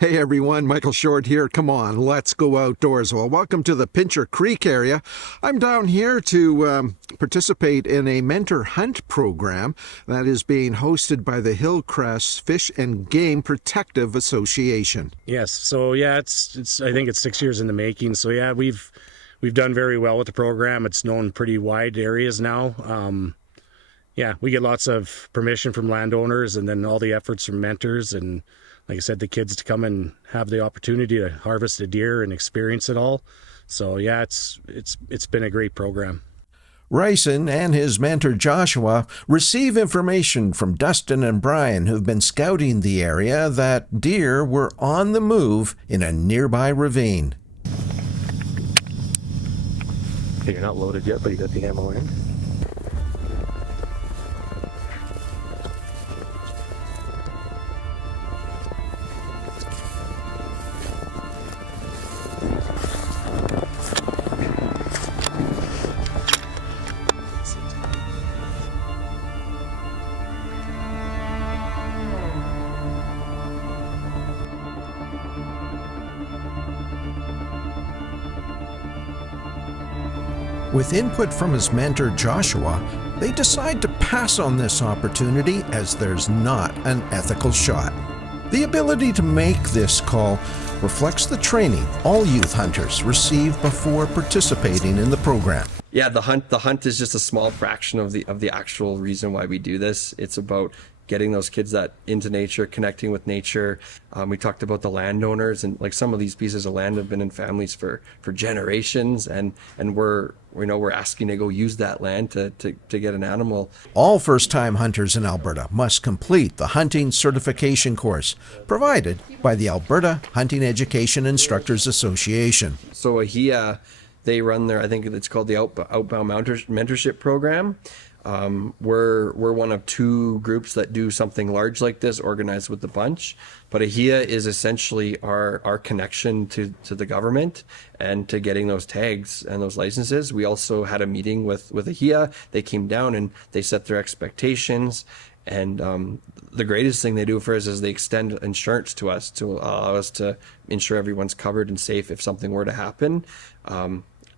Hey everyone, Michael Short here. Come on, let's go outdoors. Well, welcome to the Pincher Creek area. I'm down here to participate in a mentor hunt program that is being hosted by the Hillcrest Fish and Game Protective Association. Yes, so yeah, it's I think it's 6 years in the making. So yeah, we've done very well with the program. It's known pretty wide areas now. Yeah, we get lots of permission from landowners, and then all the efforts from mentors, and like I said, the kids to come and have the opportunity to harvest a deer and experience it all. So yeah, it's been a great program. Ryson and his mentor Joshua receive information from Dustin and Brian, who've been scouting the area, that deer were on the move in a nearby ravine. Okay, you're not loaded yet, but you got the ammo in. With input from his mentor Joshua, they decide to pass on this opportunity as there's not an ethical shot. The ability to make this call reflects the training all youth hunters receive before participating in the program. Yeah, the hunt is just a small fraction of the actual reason why we do this. It's about getting those kids that into nature, connecting with nature. We talked about the landowners, and like some of these pieces of land have been in families for generations, and we're asking to go use that land to get an animal. All first-time hunters in Alberta must complete the hunting certification course provided by the Alberta Hunting Education Instructors Association. So AHIA, they run their, I think it's called the Outbound Mentorship Program. We're one of two groups that do something large like this, organized with the bunch. But AHIA is essentially our connection to the government and to getting those tags and those licenses. We also had a meeting with AHIA. They came down and they set their expectations. And the greatest thing they do for us is they extend insurance to us to allow us to ensure everyone's covered and safe if something were to happen.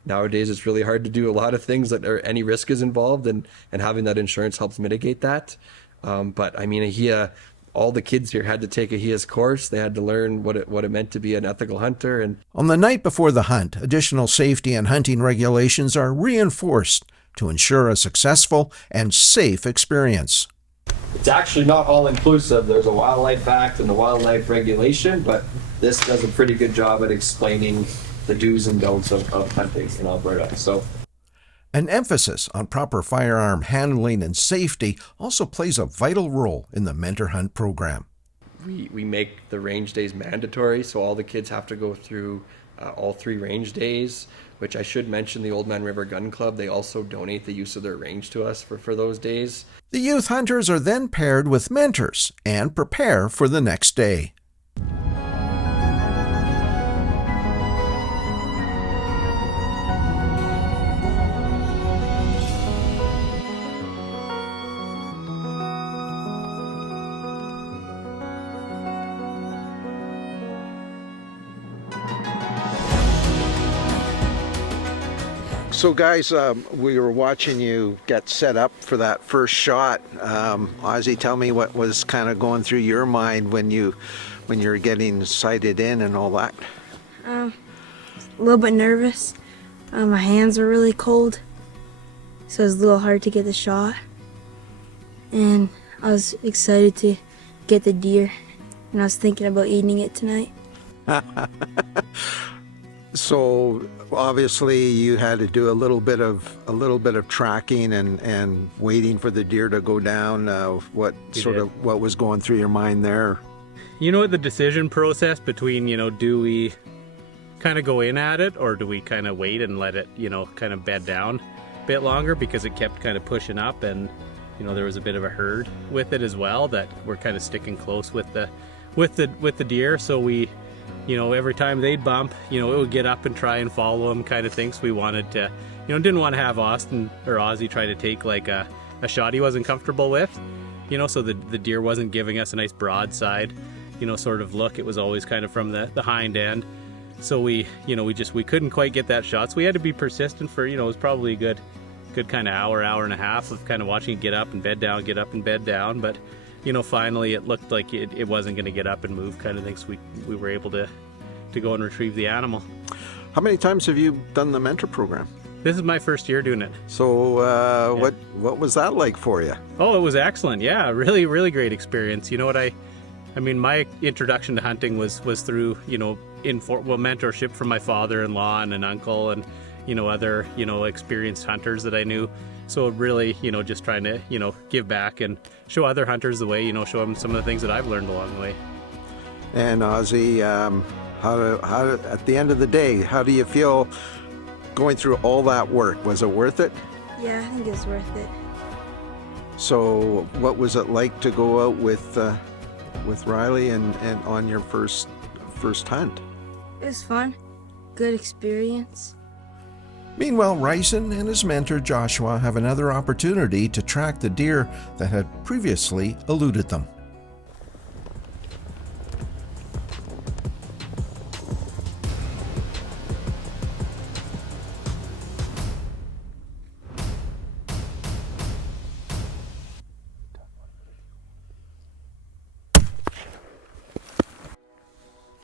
Nowadays, it's really hard to do a lot of things that any risk is involved, and having that insurance helps mitigate that. But I mean, AHIA, all the kids here had to take AHIA's course. They had to learn what it meant to be an ethical hunter. And on the night before the hunt, additional safety and hunting regulations are reinforced to ensure a successful and safe experience. It's actually not all inclusive. There's a Wildlife Act and the Wildlife Regulation, but this does a pretty good job at explaining the do's and don'ts of hunting in Alberta. So, an emphasis on proper firearm handling and safety also plays a vital role in the mentor hunt program. We make the range days mandatory, so all the kids have to go through all 3 range days, which I should mention the Oldman River Gun Club, they also donate the use of their range to us for those days. The youth hunters are then paired with mentors and prepare for the next day. So guys, we were watching you get set up for that first shot. Ozzy, tell me what was kind of going through your mind when you're getting sighted in and all that. A little bit nervous. My hands were really cold, so it was a little hard to get the shot. And I was excited to get the deer, and I was thinking about eating it tonight. So obviously you had to do a little bit of tracking and waiting for the deer to go down. What was going through your mind there? You know, the decision process between, do we kind of go in at it, or do we kind of wait and let it, kind of bed down a bit longer, because it kept kind of pushing up, and there was a bit of a herd with it as well, that we're kind of sticking close with the deer. So we, every time they'd bump, it would get up and try and follow them, kind of thing. So we wanted to, didn't want to have Austin or Ozzy try to take like a shot he wasn't comfortable with, so the deer wasn't giving us a nice broadside. sort of look. It was always kind of from the hind end. So we couldn't quite get that shot. So we had to be persistent for, it was probably a good kind of hour and a half of kind of watching it get up and bed down, get up and bed down. But, finally it looked like it wasn't going to get up and move kind of thing. So we were able to go and retrieve the animal. How many times have you done the mentor program? This is my first year doing it. So what was that like for you? Oh, it was excellent. Yeah, really, really great experience. You know what I mean, my introduction to hunting was through, mentorship from my father-in-law and an uncle and, other, experienced hunters that I knew. So really, just trying to, give back and show other hunters the way, show them some of the things that I've learned along the way. And Ozzy, how at the end of the day, how do you feel going through all that work? Was it worth it? Yeah, I think it's worth it. So what was it like to go out with Riley and on your first hunt? It was fun. Good experience. Meanwhile, Ryson and his mentor Joshua have another opportunity to track the deer that had previously eluded them.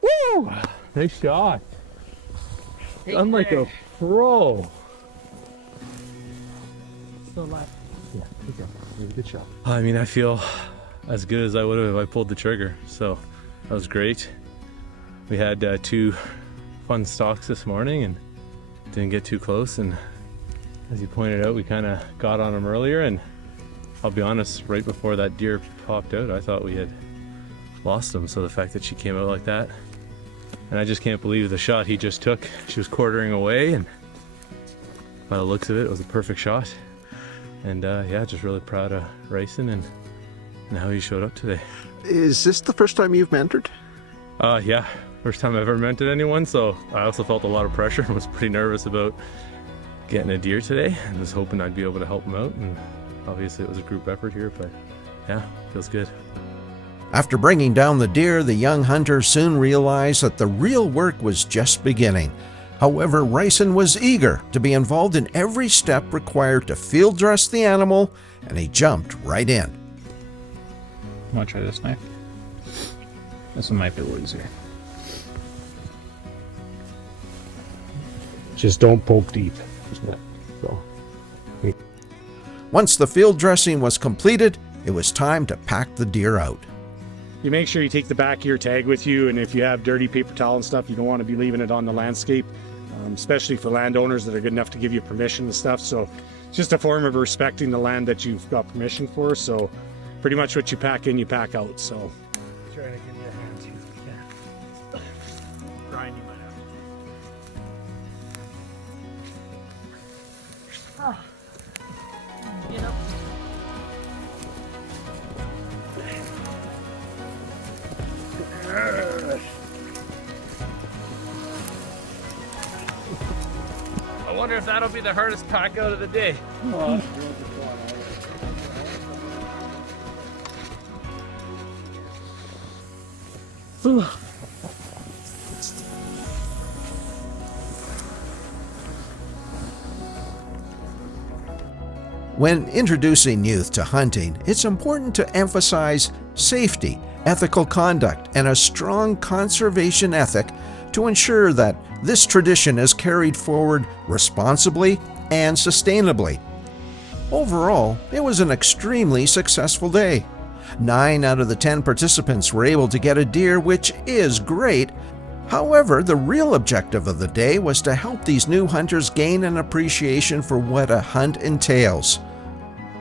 Woo! Nice shot. I'm like a pro. Yeah, good shot. I mean, I feel as good as I would have if I pulled the trigger. So that was great. We had 2 fun stalks this morning and didn't get too close. And as you pointed out, we kind of got on him earlier. And I'll be honest, right before that deer popped out, I thought we had lost him. So the fact that she came out like that, and I just can't believe the shot he just took. She was quartering away, and by the looks of it, it was a perfect shot. And yeah, just really proud of Ryson and how he showed up today. Is this the first time you've mentored? Yeah, first time I've ever mentored anyone, so I also felt a lot of pressure and was pretty nervous about getting a deer today and was hoping I'd be able to help him out. And obviously it was a group effort here, but yeah, feels good. After bringing down the deer, the young hunter soon realized that the real work was just beginning. However, Ryson was eager to be involved in every step required to field dress the animal, and he jumped right in. You want to try this knife? This one might be a little easier. Just don't poke deep. So. Once the field dressing was completed, it was time to pack the deer out. You make sure you take the back of your tag with you, and if you have dirty paper towel and stuff, you don't want to be leaving it on the landscape, especially for landowners that are good enough to give you permission and stuff. So it's just a form of respecting the land that you've got permission for. So pretty much what you pack in, you pack out. So Trying to give you a hand too. Yeah. Brian, you might have. You know. I wonder if that'll be the hardest pack out of the day. When introducing youth to hunting, it's important to emphasize safety, ethical conduct, and a strong conservation ethic to ensure that this tradition is carried forward responsibly and sustainably. Overall, it was an extremely successful day. 9 out of the 10 participants were able to get a deer, which is great. However, the real objective of the day was to help these new hunters gain an appreciation for what a hunt entails.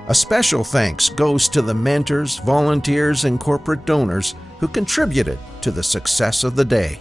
A special thanks goes to the mentors, volunteers, and corporate donors who contributed to the success of the day.